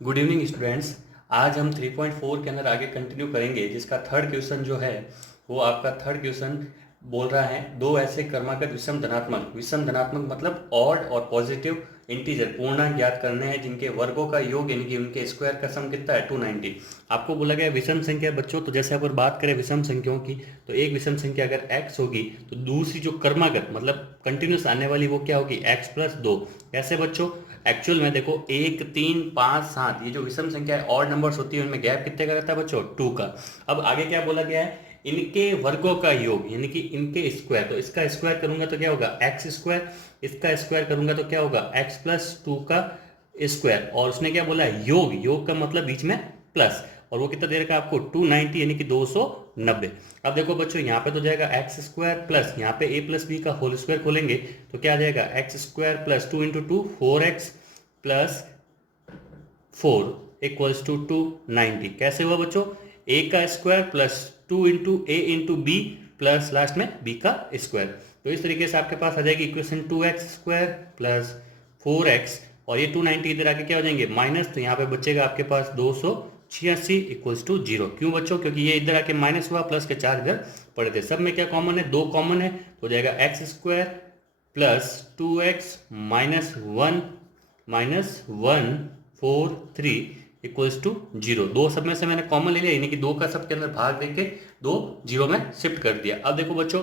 Good evening students. आज हम 3.4 के अंदर आगे कंटिन्यू करेंगे, जिसका थर्ड क्वेश्चन जो है वो आपका थर्ड क्वेश्चन बोल रहा है दो ऐसे क्रमागत विषम धनात्मक मतलब ऑड और पॉजिटिव इंटीजर पूर्णांक ज्ञात करने हैं जिनके वर्गों का योग यानी कि उनके स्क्वायर का सम कितना है 290। आपको बोला गया विषम संख्या बच्चों, तो जैसे अगर बात करें विषम संख्याओं की तो एक विषम संख्या अगर x होगी तो दूसरी जो क्रमागत मतलब कंटिन्यूस आने वाली वो क्या होगी x+2। कैसे बच्चों? एक्चुअल में देखो 1 3 5 7 ये जो विषम संख्या है ऑड नंबर्स होती है उनमें गैप कितने का रहता है बच्चों? 2 का। अब आगे क्या बोला गया है? इनके वर्गों का योग यानी कि इनके स्क्वायर, तो इसका स्क्वायर करूंगा तो क्या होगा x², इसका स्क्वायर करूंगा तो क्या होगा x+2 का स्क्वायर। और उसने क्या बोला है? योग का मतलब बीच में प्लस, और वो कितना दे रखा है आपको? 290 यानी कि 290। अब देखो बच्चों यहाँ पे तो जाएगा x² प्लस यहाँ पे a+b का होल स्क्वायर खोलेंगे तो क्या आ जाएगा? x² plus 2 × 2 4x plus 4 equals to 290। कैसे हुआ बच्चों? a का square plus 2 × a × b plus last में b का स्क्वायर। तो इस तरीके से आपके पास आ जाएगी इक्वेशन 2x² प्लस 4x, और ये 290 इधर आके क्या हो जाएंगे? माइनस, तो यहाँ पे बचेगा आपके पास 286 इक्वल्स टू 0। क्यों बच्चों? क्योंकि ये इधर आके माइनस हुआ, प्लस के 4 इधर पड़े थे। सब में क्या कॉमन है? 2 कॉमन है, तो हो जाएगा x² plus 2x -1 equals to 0। दो सब में से मैंने कॉमन ले लिया यानी कि 2 का सब के अंदर भाग देके 2 0 में शिफ्ट कर दिया। अब देखो बच्चों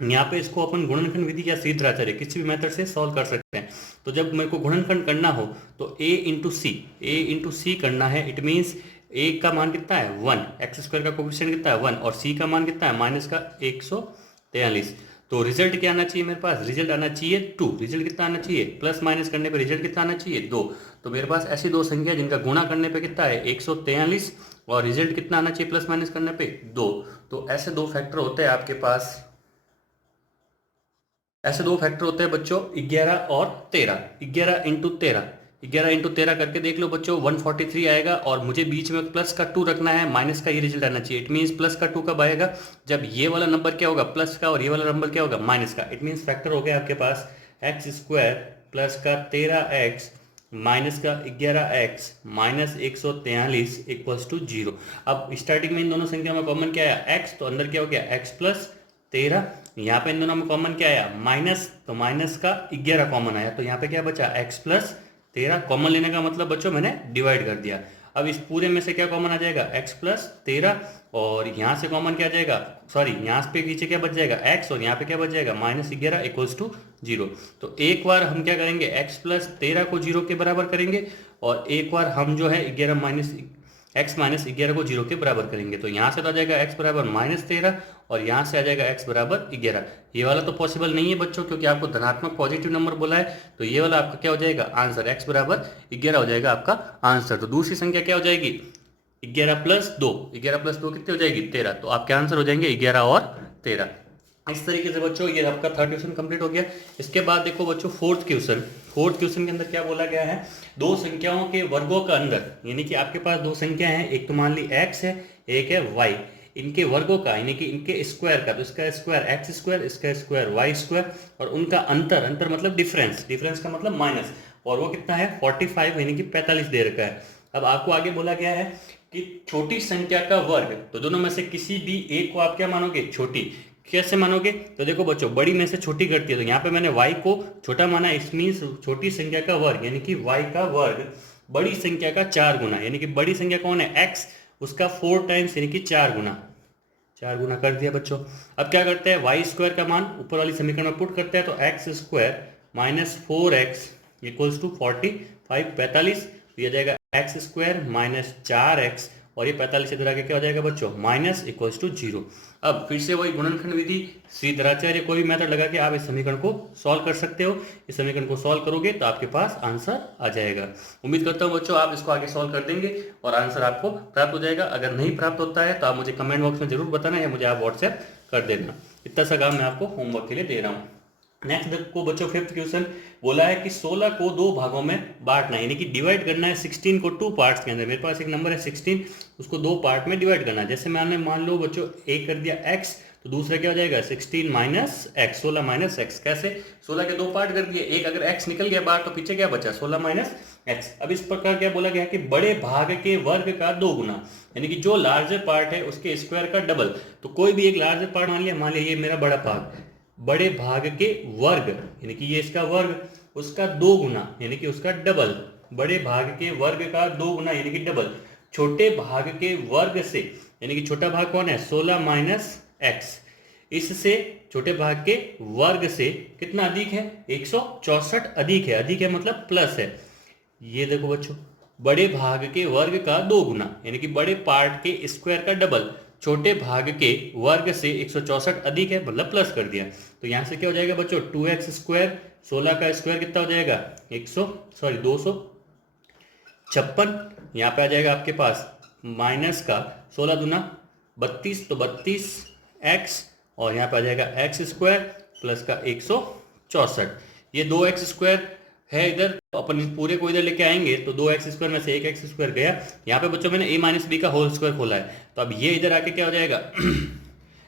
यहाँ पे इसको अपन गुणनखंड विधि या सीधाचार्य किसी भी मेथड से सॉल्व कर सकते हैं। तो जब मेरे को गुणनखंड करना हो तो a × c करना है। इट मीन्स a का मान कितना है? 1, x² का कोफिशिएंट कितना है? 1, और c का मान कितना है? माइनस का 143। तो रिजल्ट क्या आना चाहिए मेरे पास? रिजल्ट आना चाहिए 2। रिजल्ट कितना आना चाहिए? प्लस माइनस करने पे रिजल्ट कितना आना चाहिए? 2। तो मेरे पास ऐसी दो संख्या जिनका गुणा करने पे कितना है? 143, और रिजल्ट कितना आना चाहिए प्लस माइनस करने पे? 2। तो ऐसे दो फैक्टर होते हैं आपके पास, ऐसे दो फैक्टर होते हैं बच्चों 11 और 13। 11 × 13 करके देख लो बच्चों, 143 आएगा, और मुझे बीच में प्लस का 2 रखना है, माइनस का ये रिजल्ट आना चाहिए। इट मीन्स प्लस का 2 कब आएगा? जब ये वाला नंबर क्या होगा? प्लस का, और ये वाला नंबर क्या होगा? माइनस का। इट मीन्स फैक्टर हो गया आपके पास x² प्लस का 13x माइनस का 11x माइनस 143 इक्वल्स टू 0। अब स्टार्टिंग में इन दोनों संख्या में कॉमन क्या आया? x, तो अंदर क्या हो गया? x+13। यहाँ पे इन दोनों में कॉमन क्या आया? माइनस, तो माइनस का 11 कॉमन आया, तो यहाँ पे क्या बचा? x+13। कॉमन लेने का मतलब बच्चों मैंने डिवाइड कर दिया। अब इस पूरे में से क्या कॉमन आ जाएगा? x+13, और यहाँ से कॉमन क्या आ जाएगा? सॉरी, यहाँ पे पीछे क्या बच जाएगा? x, और यहाँ पे क्या बच जाएगा? -11 इक्वल्स टू 0। तो एक बार हम क्या करेंगे? x+13 को 0 के बराबर करेंगे, और एक बार हम जो है x -11 को 0 के बराबर करेंगे। तो यहाँ से तो आ जाएगा x बराबर -13, और यहाँ से आ जाएगा x बराबर 11। ये वाला तो पॉसिबल नहीं है बच्चों, क्योंकि आपको धनात्मक पॉजिटिव नंबर बोला है। तो ये वाला आपका क्या हो जाएगा? आंसर x बराबर 11 हो जाएगा आपका आंसर। तो दूसरी संख्या क्या हो जाएगी? 11+2। 11+2 कितनी हो जाएगी? 13। तो आपके आंसर हो जाएंगे 11 और 13। इस तरीके से बच्चों ये आपका थर्ड क्वेश्चन कंप्लीट हो गया। इसके बाद देखो बच्चों फोर्थ क्वेश्चन के अंदर क्या बोला गया है? दो संख्याओं के वर्गों का अंदर, यानी कि आपके पास दो संख्या हैं, एक तो मान ली x है, एक है y। इनके वर्गों का यानी कि इनके स्क्वायर का, तो इसका स्क्वायर x², इसका स्क्वायर y², और उनका अंतर मतलब डिफरेंस का मतलब माइनस, और वो कितना है? 45 यानी कि 45 दे रखा है। अब आपको आगे बोला गया है कि छोटी संख्या का वर्ग, तो दोनों में से किसी भी एक को आप क्या मानोगे? छोटी। कैसे मानोगे? तो देखो बच्चों बड़ी में से छोटी घटती है, तो यहाँ पे मैंने y को छोटा माना। इस मीन्स छोटी संख्या का वर्ग यानी कि y का वर्ग बड़ी संख्या का 4 गुना, यानी कि बड़ी संख्या कौन है? x, उसका 4 टाइम्स यानी कि 4 गुना कर दिया बच्चों। अब क्या करते हैं? y² का मान ऊपर वाली समीकरण में पुट करते हैं, तो x² -4x इक्वल्स टू 45 दिया जाएगा। x² -4x, और ये 45 इधर आके क्या हो जाएगा बच्चों? Minus equals to 0। अब फिर से वही गुणनखंड विधि, सीधराचार्य, कोई भी मेथड लगा के आप इस समीकरण को सॉल्व कर सकते हो। इस समीकरण को सॉल्व करोगे तो आपके पास आंसर आ जाएगा। उम्मीद करता हूँ बच्चों आप इसको आगे सॉल्व कर देंगे और आंसर आपको प्राप्त हो जाएगा। अगर नहीं प्राप्त होता है तो आप मुझे कमेंट बॉक्स में जरूर बताना, या मुझे आप व्हाट्सएप कर देना। इतना सा काम मैं आपको होमवर्क के लिए दे रहा हूँ। नेक्स्ट देखो बच्चों फिफ्थ क्वेश्चन बोला है कि 16 को दो भागों में बांटना है, यानी कि डिवाइड करना है 16 को 2 पार्ट्स के अंदर। मेरे पास एक नंबर है 16, उसको 2 पार्ट में डिवाइड करना है। जैसे मैंने मान लो बच्चों एक कर दिया x, तो दूसरा क्या हो जाएगा? 16 माइनस x, 16 माइनस x। कैसे? 16 के 2 पार्ट कर दिए, एक अगर x निकल गया बाहर तो पीछे क्या बचा? 16 माइनस x। अब इस प्रकार क्या बोला गया कि बड़े भाग के वर्ग का 2 गुना, यानी कि जो लार्जर पार्ट है उसके स्क्वायर का डबल। तो कोई भी एक लार्जर पार्ट मान लिया ये मेरा बड़ा भाग, बड़े भाग के वर्ग यानी कि ये इसका वर्ग, उसका 2 गुना यानी कि उसका डबल। बड़े भाग के वर्ग का 2 गुना यानी कि डबल छोटे भाग के वर्ग से, यानी कि छोटा भाग कौन है 16 माइनस एक्स, इससे छोटे भाग के वर्ग से कितना अधिक है 164 अधिक है मतलब प्लस है। ये देखो बच्चों, बड़े भाग के वर्ग का 2 गुना यानी कि बड़े पार्ट के स्क्वायर का डबल छोटे भाग के वर्ग से 164 अधिक है मतलब प्लस कर दिया। तो यहां से क्या हो जाएगा बच्चों 2x स्क्वायर, 16 का स्क्वायर कितना हो जाएगा 256, यहाँ पे आ जाएगा आपके पास माइनस का 16 दुना 32 तो 32x, और यहाँ पे आ जाएगा एक्स स्क्वायर प्लस का 164। ये 2x स्क्वायर है इधर, तो अपन पूरे को इधर लेके आएंगे तो 2x स्क्वायर में से एक एक्स स्क्वायर गया। यहाँ पे बच्चों मैंने a माइनस बी का होल स्क्वायर खोला है, तो अब ये इधर आके क्या हो जाएगा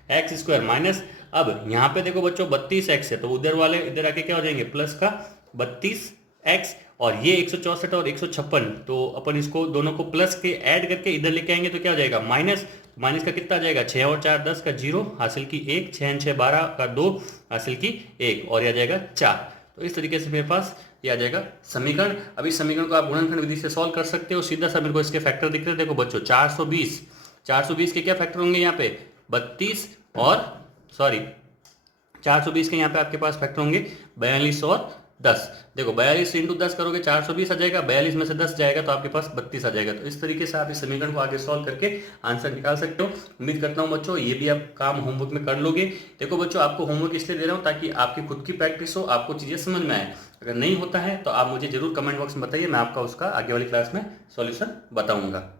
एक्स स्क्वायर माइनस, अब यहाँ पे देखो बच्चों 32x है तो उधर वाले इधर आके क्या हो जाएंगे प्लस का 32x, और ये 164 और 156, तो अपन इसको दोनों को प्लस के ऐड करके इधर लेके आएंगे तो क्या हो जाएगा माइनस। माइनस का कितना आ जाएगा 6 और 4 10 का 0 हासिल की 1, 6 6 12 का 2 हासिल की 1, और ये आ जाएगा 4। तो इस तरीके से मेरे पास ये आ जाएगा समीकरण। अब इस समीकरण को आप गुणनखंड विधि से सॉल्व कर सकते हो। सीधा सा मेरे को इसके फैक्टर दिख रहे हैं, देखो बच्चों 420 के क्या फैक्टर होंगे यहाँ पे 32 और 420 के यहाँ पे आपके पास फैक्टर होंगे 42 और 10। देखो 42 इंटू 10 करोगे 420 आ जाएगा, 42 में से 10 जाएगा तो आपके पास 32 आ जाएगा। तो इस तरीके से आप इस समीकरण को आगे सॉल्व करके आंसर निकाल सकते हो। उम्मीद करता हूँ बच्चों ये भी आप काम होमवर्क में कर लोगे। देखो बच्चों आपको होमवर्क इसलिए दे रहा हूँ ताकि आपकी खुद की प्रैक्टिस हो, आपको चीज़ें समझ में आए। अगर नहीं होता है तो आप मुझे जरूर कमेंट बॉक्स में बताइए, मैं आपका उसका आगे वाली क्लास में सॉल्यूशन बताऊंगा।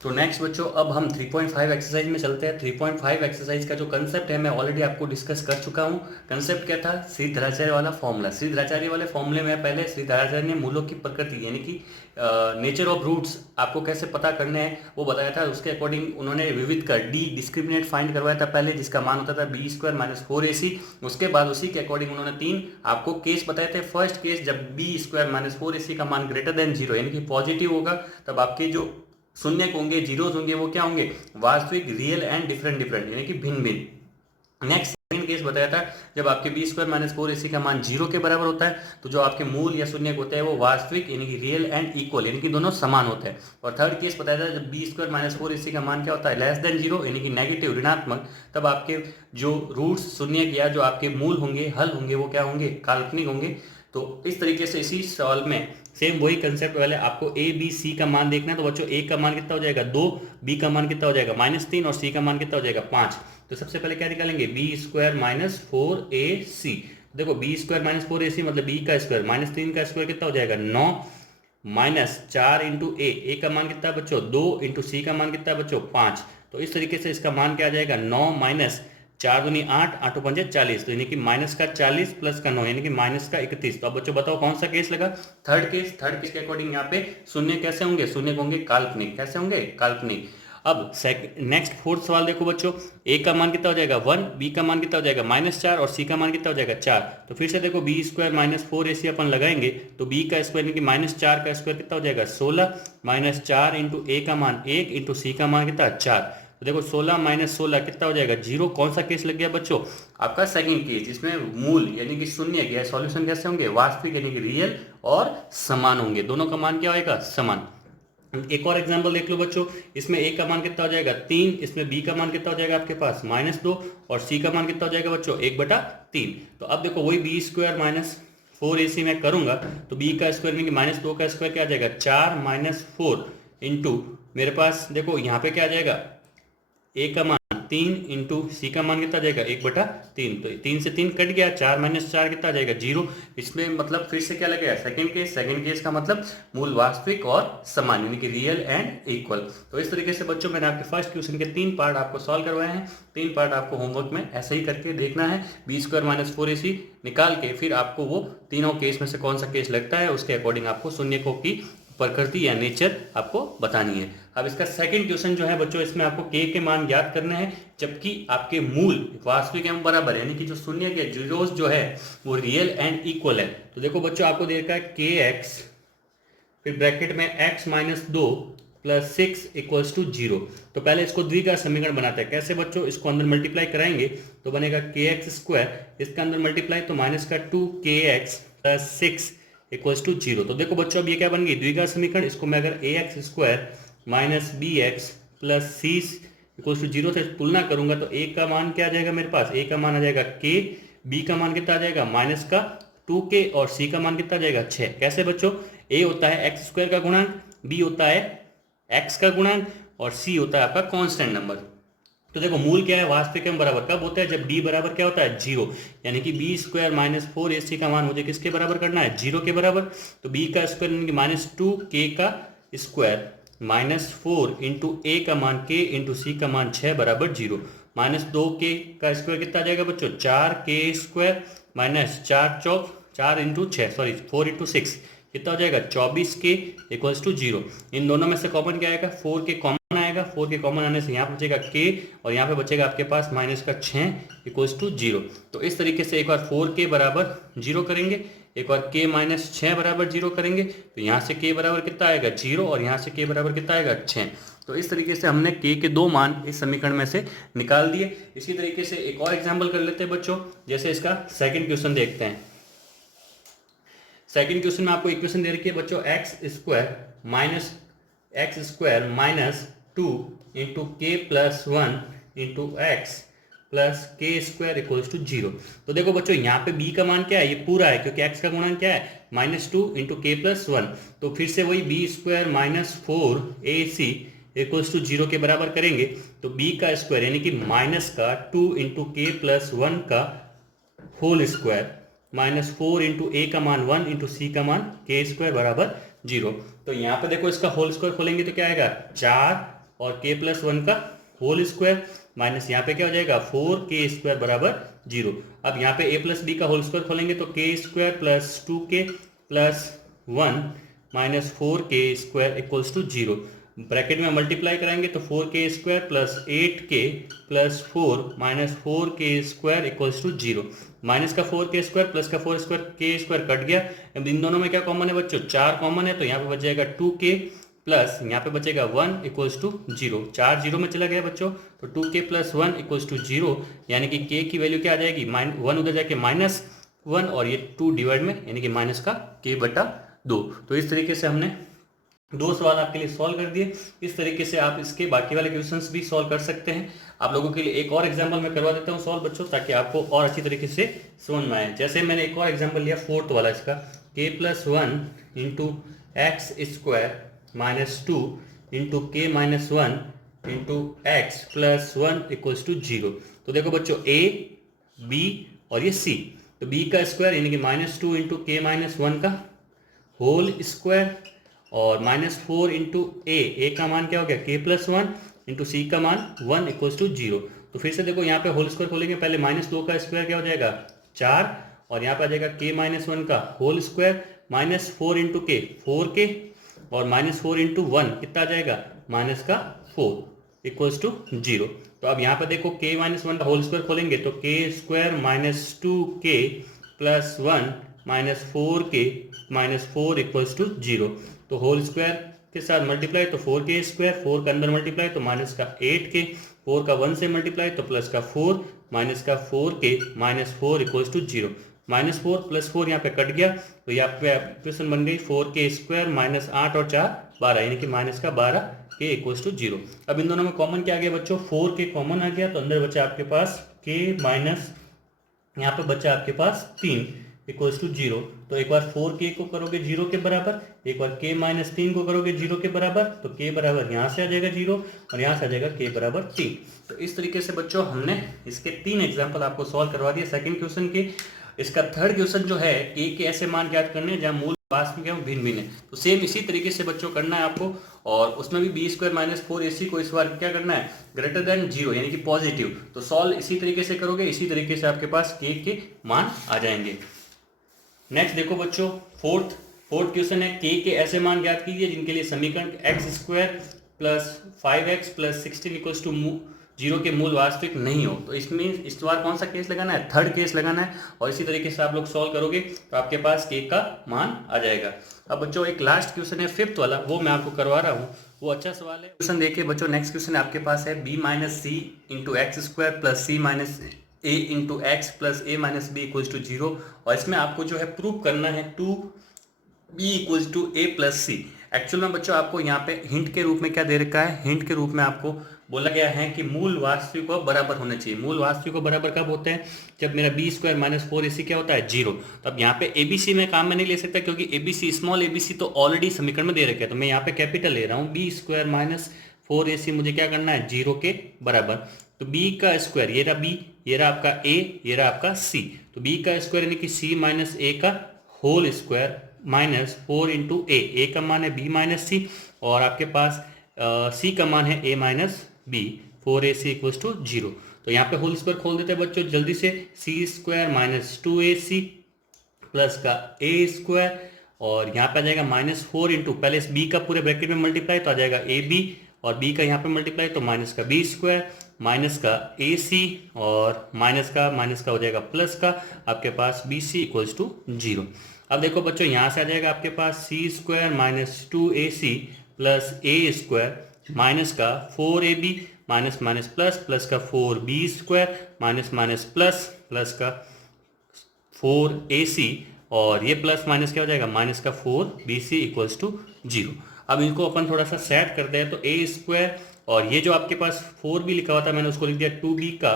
तो नेक्स्ट बच्चों अब हम 3.5 एक्सरसाइज में चलते हैं। 3.5 एक्सरसाइज का जो कंसेप्ट है मैं ऑलरेडी आपको डिस्कस कर चुका हूँ। कंसेप्ट क्या था श्रीधराचार्य वाला फॉर्मूला। श्रीधराचार्य वाले फॉर्मूले में पहले श्रीधराचार्य ने मूलों की प्रकृति यानी कि नेचर ऑफ रूट्स आपको कैसे पता करने हैं वो बताया था। उसके अकॉर्डिंग उन्होंने विविध कर डी डिस्क्रिमिनेट फाइंड करवाया था पहले, जिसका मान होता था बी स्क्वायर माइनस 4ac। उसके बाद उसी के अकॉर्डिंग उन्होंने 3 आपको केस बताए थे। फर्स्ट केस जब बी स्क्वायर माइनस 4ac का मान ग्रेटर देन 0 यानी कि पॉजिटिव होगा, तब आपके जो शून्य होंगे जीरोज होंगे वो क्या होंगे वास्तविक रियल एंड डिफरेंट यानी कि भिन्न भिन्न। नेक्स्ट सेकंड केस बताया था जब आपके बी स्क्वायर माइनस 4ac का मान 0 के बराबर होता है तो जो आपके मूल या शून्य होते हैं वो वास्तविक यानी कि रियल एंड इक्वल यानी कि दोनों समान होते हैं। और थर्ड केस बताया था जब बी स्क्वायर माइनस 4ac का मान क्या होता है लेस देन 0 यानी कि नेगेटिव ऋणात्मक, तब आपके जो रूट्स शून्य या जो आपके मूल होंगे हल होंगे वो क्या होंगे काल्पनिक होंगे। तो इस तरीके से इसी सवाल में सेम वही कंसेप्ट वाले आपको ए बी सी का मान देखना है। तो बच्चों ए का मान कितना हो जाएगा 2, बी का मान कितना हो जाएगा -3 और सी का मान कितना हो जाएगा 5। तो सबसे पहले क्या निकालेंगे बी स्क्वायर माइनस 4ac। देखो बी स्क्वायर माइनस 4ac मतलब बी का स्क्वायर -3 का स्क्वायर कितना हो जाएगा 9 माइनस 4 इंटू ए का मान कितना है बच्चों 2 इंटू सी का मान कितना है बच्चों 5। तो इस तरीके से इसका मान क्या आ जाएगा 9 माइनस 4 दूनी 8 8 पंजे 40, तो यानी कि माइनस का 40 प्लस का 9 यानी कि माइनस का 31। तो अब बच्चों बताओ कौन सा केस लगा थर्ड केस के अकॉर्डिंग यहाँ पे शून्य कैसे होंगे शून्य होंगे काल्पनिक। कैसे होंगे काल्पनिक। अब नेक्स्ट फोर्थ सवाल देखो बच्चों ए का मान कितना हो जाएगा 1, बी का मान कितना हो जाएगा -4 और सी का मान कितना हो जाएगा 4। तो फिर से देखो बी स्क्वायर माइनस 4ac अपन लगाएंगे तो बी का स्क्वायर यानी कि -4 का स्क्वायर कितना हो जाएगा 16 -4 इंटू ए का मान 1 इंटू सी का मान कितना 4। तो देखो 16 माइनस 16 कितना हो जाएगा 0। कौन सा केस लग गया बच्चों आपका सेकंड केस, जिसमें मूल यानी कि शून्य गया सॉल्यूशन कैसे होंगे वास्तविक यानी कि रियल और समान होंगे। दोनों का मान क्या होगा समान। एक और एग्जांपल देख लो बच्चों, इसमें ए का मान कितना हो जाएगा 3, इसमें बी का मान कितना हो जाएगा आपके पास -2 और सी का मान कितना हो जाएगा बच्चों 1/3। तो अब देखो वही बी स्क्वायर माइनस 4ac में करूंगा तो बी का स्क्वायर में -2 का स्क्वायर क्या आ जाएगा 4 माइनस 4 इंटू मेरे पास देखो यहाँ पे क्या आ जाएगा ए का मान 3 इंटू सी का मान कितना जाएगा 1/3। तो 3 से 3 कट गया 4 माइनस 4 कितना आ जाएगा 0। इसमें मतलब फिर से क्या लगेगा सेकंड केस का मतलब मूल वास्तविक और समान यानी कि रियल एंड इक्वल। तो इस तरीके से बच्चों मैंने आपके फर्स्ट क्वेश्चन के 3 पार्ट आपको सॉल्व करवाए हैं। 3 पार्ट आपको होमवर्क में ऐसे ही करके देखना है। बी स्क्वायर माइनस 4ac निकाल के फिर आपको वो तीनों केस में से कौन सा केस लगता है उसके अकॉर्डिंग आपको शून्य को की प्रकृति या नेचर आपको बतानी है। अब इसका सेकंड क्वेश्चन जो है बच्चों, इसमें आपको के मान ज्ञात करने हैं, जबकि आपके मूल वास्तविक एवं बराबर यानी कि जो शून्य के जीरोस जो है वो रियल एंड इक्वल है। तो देखो बच्चों, आपको दे रखा है के एक्स, फिर ब्रैकेट में x minus 2 plus 6 equals to 0। तो पहले इसको द्विघात समीकरण बनाते हैं। कैसे बच्चों, इसको अंदर मल्टीप्लाई कराएंगे तो बनेगा के एक्स स्क्वायर, इसका अंदर मल्टीप्लाई तो माइनस का 2 एक्स प्लस 6 इक्वल्स टू 0। तो देखो बच्चों, अब ये क्या बन गई, द्विघात समीकरण। इसको मैं अगर A X square minus B X plus C equals to 0 से तुलना करूंगा तो ए का मान क्या आ जाएगा मेरे पास, ए का मान आ जाएगा के, बी का मान कितना आ जाएगा माइनस का 2k, और सी का मान कितना आ जाएगा 6। कैसे बच्चों, ए होता है एक्स स्क्वायर का गुणांक, बी होता है एक्स का गुणांक, और सी होता है आपका कांस्टेंट नंबर। तो देखो मूल क्या है, वास्तविक एवं बराबर कब होता है, जब डी बराबर क्या होता है 0, यानी कि बी स्क्वायर माइनस 4ac का मान मुझे किसके बराबर करना है, 0 के बराबर। तो बी का स्क्वायर यानी कि माइनस 2k का स्क्वायर माइनस 4 इंटू ए का मान k इंटू सी का मान 6 बराबर 0। माइनस 2k का स्क्वायर कितना आ जाएगा बच्चों, 4k square minus 4 into 6 sorry 4 into 6 कितना हो जाएगा 24k इक्वल्स टू 0। इन दोनों में से कॉमन क्या आएगा, 4k कॉमन आएगा। 4k कॉमन आने से यहाँ पे बचेगा k और यहाँ पे बचेगा आपके पास माइनस का 6 इक्वल्स टू 0। तो इस तरीके से एक बार 4k बराबर 0 करेंगे, एक बार k माइनस 6 बराबर 0 करेंगे, तो यहाँ से k बराबर कितना आएगा 0 और यहाँ से k बराबर कितना आएगा 6। तो इस तरीके से हमने k के दो मान इस समीकरण में से निकाल दिए। इसी तरीके से एक और एग्जाम्पल कर लेते हैं बच्चों, जैसे इसका सेकेंड क्वेश्चन देखते हैं। सेकंड क्वेश्चन में आपको इक्वेशन दे रखी है बच्चों, एक्स स्क्वायर माइनस 2 इंटू के प्लस 1 इंटू एक्स प्लस के स्क्वायर इक्वल्स टू 0। तो देखो बच्चों, यहाँ पे b का मान क्या है, ये पूरा है क्योंकि x का गुणन क्या है माइनस 2 इंटू के प्लस 1। तो फिर से वही B square minus 4ac equals to 0 के बराबर करेंगे। तो b का स्क्वायर यानी कि माइनस का 2 इंटू के प्लस 1 का होल स्क्वायर माइनस 4 इंटू ए का मान 1 इंटू सी का मान के स्क्वायर बराबर 0। तो यहाँ पे देखो इसका होल स्क्वायर खोलेंगे तो क्या आएगा 4 और के प्लस 1 का होल स्क्वायर माइनस यहाँ पे क्या हो जाएगा 4k स्क्वायर बराबर 0। अब यहाँ पे a प्लस बी का होल स्क्वायर खोलेंगे तो के square plus 2k plus 1 minus 4k square equals to 0। Bracket में मल्टीप्लाई कराएंगे तो 4k square plus 8k plus 4 minus 4k square equals to 0। Minus का 4k स्क्वायर प्लस का 4 स्क्वायर k स्क्वायर कट गया। अब इन दोनों में क्या कॉमन है बच्चों, 4 कॉमन है, तो यहाँ पे बच जाएगा 2k प्लस यहाँ पे बचेगा 1 इक्वल्स टू 0। 4 0 में चला गया बच्चों, तो 2k प्लस 1 इक्वल्स टू 0, यानी कि k की वैल्यू क्या आ जाएगी 1 उधर जाके माइनस 1 और ये 2 डिवाइड में यानी कि माइनस का k बटा 2। तो इस तरीके से हमने दो सवाल आपके लिए सॉल्व कर दिए। इस तरीके से आप इसके बाकी वाले क्वेश्चंस भी सॉल्व कर सकते हैं। आप लोगों के लिए एक और एग्जांपल मैं करवा देता हूं सॉल्व बच्चों, ताकि आपको और अच्छी तरीके से समझ में आए। जैसे मैंने एक और एग्जांपल लिया फोर्थ वाला इसका, k plus 1 into X square minus 2 into K minus 1 into X plus 1 equals to 0। तो देखो बच्चों a b और ये c, तो b का स्क्वायर यानी कि माइनस 2 इंटू के माइनस 1 का होल स्क्वायर और माइनस 4 इंटू ए का मान क्या हो गया k प्लस 1 इंटू सी का मान 1 इक्वल्स टू 0। तो फिर से देखो यहाँ पे होल स्क्वायर खोलेंगे, पहले माइनस 2 का स्क्वायर क्या हो जाएगा 4 और यहाँ पे आ जाएगा k माइनस 1 का होल स्क्वायर माइनस 4 इंटू के 4k और माइनस 4 इंटू 1 कितना आ जाएगा माइनस का 4 इक्वल्स टू 0। तो अब यहाँ पे देखो k माइनस 1 का होल स्क्वायर खोलेंगे तो k square minus 2k plus 1 minus 4k minus 4 equals to 0। तो होल स्क्वायर के साथ मल्टीप्लाई तो 4k स्क्वायर, 4 का अंदर मल्टीप्लाई तो माइनस का 8k, 4 का 1 से मल्टीप्लाई तो प्लस का 4 माइनस का 4k minus 4 equals to 0। Minus 4 plus 4 यहाँ पे कट गया, तो यहाँ पे इक्वेशन बन गई 4k स्क्वायर माइनस 8 और 4 12 यानी कि माइनस का 12k इक्वल्स टू 0। अब इन दोनों में कॉमन क्या आ गया बच्चों, 4k कॉमन आ गया, तो अंदर बचा आपके पास k माइनस यहाँ पे बचा आपके पास 3 इक्वल्स टू 0। तो एक बार 4k को करोगे 0 के बराबर, एक बार k माइनस 3 को करोगे 0 के बराबर, तो k बराबर यहाँ से आ जाएगा 0 और यहाँ से आ जाएगा k बराबर 3। तो इस तरीके से बच्चों हमने इसके 3 एग्जाम्पल आपको सॉल्व करवा दिए सेकंड क्वेश्चन के। इसका थर्ड क्वेश्चन जो है k के ऐसे मान ज्ञात करने जहाँ मूल वास्तविक एवं भिन्न भिन्न है, तो सेम इसी तरीके से बच्चों करना है आपको, और उसमें भी बी स्क्वायर माइनस 4ac को इस बार क्या करना है ग्रेटर देन 0 यानी कि पॉजिटिव। तो सॉल्व इसी तरीके से करोगे, इसी तरीके से आपके पास k के मान आ जाएंगे। नेक्स्ट देखो बच्चों फोर्थ फोर्थ क्वेश्चन है के ऐसे मान ज्ञात कीजिए जिनके लिए समीकरण X square plus 5x plus 16 equals to 0 के मूल वास्तविक नहीं हो। तो इसमें इस बार कौन सा केस लगाना है, थर्ड केस लगाना है, और इसी तरीके से आप लोग सॉल्व करोगे तो आपके पास के का मान आ जाएगा। अब बच्चों एक लास्ट क्वेश्चन है फिफ्थ वाला, वो मैं आपको करवा रहा हूँ, वो अच्छा सवाल है। क्वेश्चन देखिए बच्चों, नेक्स्ट क्वेश्चन आपके पास है b minus C into X square plus C minus A into X plus A minus B equals to 0, और इसमें आपको जो है प्रूव करना है 2b equals to a plus C. Actual में बच्चों आपको यहाँ पे हिंट के रूप में क्या दे रखा है, हिंट के रूप में आपको बोला गया है कि मूल वास्तविकों बराबर होने चाहिए। मूल वास्तविकों बराबर कब होते हैं, जब मेरा बी स्क्वायर माइनस 4ac क्या होता है, 0। तो अब यहाँ पे एबीसी में काम में नहीं ले सकता क्योंकि एबीसी स्मॉल एबीसी तो ऑलरेडी समीकरण में दे रखे हैं, तो मैं यहाँ पे कैपिटल ले रहा हूँ। बी स्क्वायर माइनस 4ac मुझे क्या करना है, 0 के बराबर। तो b का स्क्वायर, ये रहा b, ये रहा आपका a, ये रहा आपका c। तो b का स्क्वायर यानी कि c माइनस a का होल स्क्वायर माइनस 4 इंटू ए का मान है b माइनस सी, और आपके पास c का मान है a minus B, 4ac equals to 0। तो यहाँ पे होल स्क्वायर खोल देते हैं बच्चों जल्दी से, c square minus 2ac plus का a स्क्वायर, और यहाँ पे आ जाएगा माइनस 4 इंटू, पहले इस b का पूरे ब्रैकेट में मल्टीप्लाई तो आ जाएगा ab, और b का यहाँ पे मल्टीप्लाई तो माइनस का b स्क्वायर माइनस का ac, और माइनस का हो जाएगा प्लस का, आपके पास bc इक्वल्स टू 0। अब देखो बच्चों यहाँ से आ जाएगा आपके पास c square minus 2ac plus a square minus का 4ab minus minus plus plus का 4b square minus minus plus plus का 4ac, और ये प्लस माइनस क्या हो जाएगा, माइनस का 4bc इक्वल्स टू 0। अब इनको अपन थोड़ा सा सेट करते हैं, तो a स्क्वायर और ये जो आपके पास 4b लिखा हुआ था मैंने उसको लिख दिया 2b का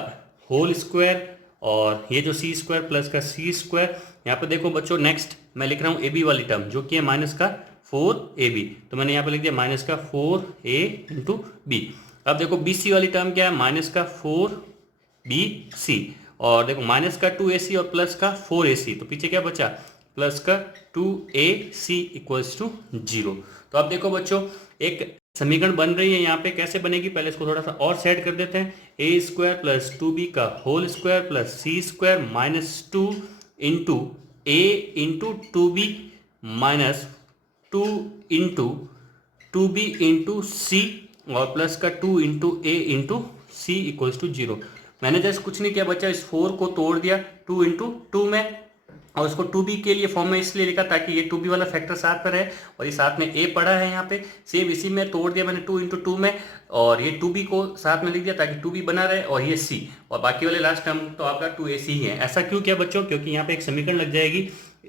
होल स्क्वायर, और ये जो c स्क्वायर प्लस का c स्क्वायर। यहाँ पे देखो बच्चों नेक्स्ट मैं लिख रहा हूँ ab वाली टर्म जो कि है माइनस का 4ab, तो मैंने यहाँ पे लिख दिया माइनस का 4a इंटू बी। अब देखो bc वाली टर्म क्या है, माइनस का 4bc, और देखो माइनस का 2ac और प्लस का 4ac, तो पीछे क्या बचा, प्लस का 2ac इक्वल्स टू 0। तो अब देखो बच्चों एक समीकरण बन रही है यहाँ पे, कैसे बनेगी, पहले इसको थोड़ा सा और सेट कर देते हैं। a स्क्वायर प्लस 2b का whole square plus c square minus 2 into a into 2b minus 2 into 2b into C, और प्लस का 2 into a into C equals to 0। मैंने जैसे कुछ नहीं किया बच्चा, इस 4 को तोड़ दिया 2 इंटू 2 में, और इसको 2b के लिए फॉर्म में इसलिए लिखा ताकि ये 2b वाला फैक्टर साथ में रहे, और ये साथ में a पड़ा है यहाँ पे, सेम इसी में तोड़ दिया मैंने 2 इंटू 2 में, और ये 2b को साथ में लिख दिया ताकि 2b बना रहे, और ये c, और बाकी वाले लास्ट टर्म तो आपका 2ac ही है। ऐसा क्यों किया बच्चों, क्योंकि यहाँ पे एक समीकरण लग जाएगी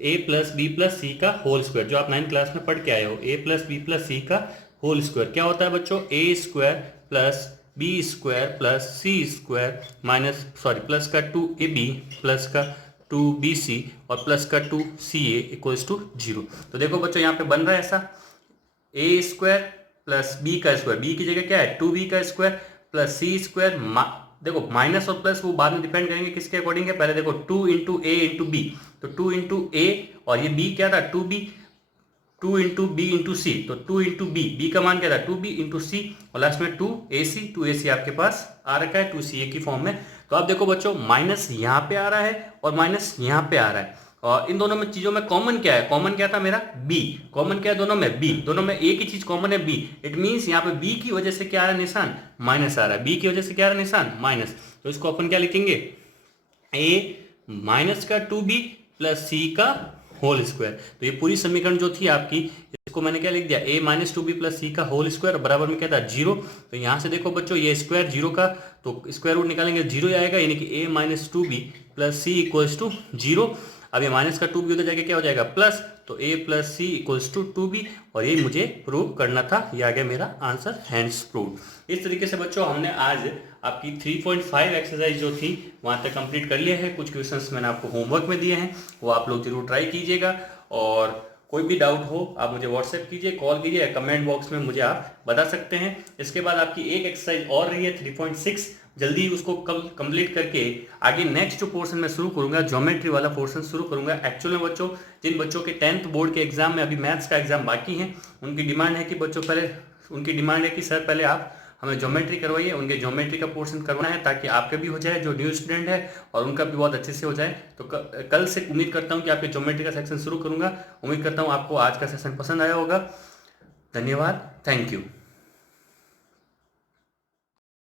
a plus B plus C का होल स्क्वायर, जो आप 9th क्लास में पढ़ के आए हो। a plus B plus C का होल स्क्वायर क्या होता है बच्चों, a square plus B square plus C square minus plus का 2ab प्लस का 2bc और प्लस का 2ca इक्वल्स टू 0। तो देखो बच्चों यहाँ पे बन रहा है ऐसा, a स्क्वायर प्लस b का स्क्वायर, b की जगह क्या है 2b का स्क्वायर प्लस c स्क्वायर, देखो माइनस और प्लस वो बाद में डिपेंड करेंगे किसके अकॉर्डिंग है, पहले देखो 2 इंटू ए इंटू बी, तो 2 इंटू ए, और ये b क्या था 2b, 2 इंटू बी इंटू सी, तो 2 इंटू बी का मान क्या था 2b इंटू सी, और लास्ट में 2ac आपके पास आ रखा है 2ca की फॉर्म में। तो आप देखो बच्चों माइनस यहाँ पे आ रहा है और माइनस यहाँ पे आ रहा है, और इन दोनों में चीजों में कॉमन क्या है, कॉमन क्या था मेरा b, कॉमन क्या है दोनों में b, दोनों में एक ही चीज कॉमन है b। इट मीन्स यहाँ पे b की वजह से क्या आ रहा है निशान, माइनस आ रहा है, b की वजह से क्या आ रहा है निशान, माइनस। तो इसको अपन क्या लिखेंगे, a माइनस का 2b प्लस c का होल स्क्वायर। तो ये पूरी समीकरण जो थी आपकी, इसको मैंने क्या लिख दिया, a minus 2b plus C का होल स्क्वायर बराबर में क्या था 0। तो यहाँ से देखो बच्चों ये स्क्वायर 0 का, तो स्क्वायर रूट निकालेंगे 0 आएगा, यानी कि a minus 2b plus C equals to 0। अब ये माइनस का 2b उधर जाके क्या हो जाएगा प्लस, तो a plus C equals to 2b, और ये मुझे प्रूव करना था, ये आ गया मेरा आंसर, हैंड्स प्रूव। इस तरीके से बच्चों हमने आज आपकी 3.5 एक्सरसाइज जो थी वहाँ तक कंप्लीट कर लिया है। कुछ क्वेश्चंस मैंने आपको होमवर्क में दिए हैं, वो आप लोग जरूर ट्राई कीजिएगा, और कोई भी डाउट हो आप मुझे व्हाट्सएप कीजिए, कॉल कीजिए, कमेंट बॉक्स में मुझे आप बता सकते हैं। इसके बाद आपकी एक एक्सरसाइज और रही है 3.6, जल्दी उसको कंप्लीट करके आगे नेक्स्ट पोर्शन में शुरू करूंगा, ज्योमेट्री वाला पोर्शन शुरू करूंगा। एक्चुअल में बच्चों जिन बच्चों के 10th बोर्ड के एग्जाम में अभी मैथ्स का एग्जाम बाकी है, उनकी डिमांड है कि बच्चों पहले, उनकी डिमांड है कि सर पहले आप हमें ज्योमेट्री करवाइए, उनके ज्योमेट्री का पोर्शन करवाना है ताकि आपका भी हो जाए, जो न्यू स्टूडेंट है और उनका भी बहुत अच्छे से हो जाए। तो कल से उम्मीद करता हूँ कि आपके ज्योमेट्री का सेक्शन शुरू करूँगा। उम्मीद करता हूँ आपको आज का सेशन पसंद आया होगा। धन्यवाद, थैंक यू।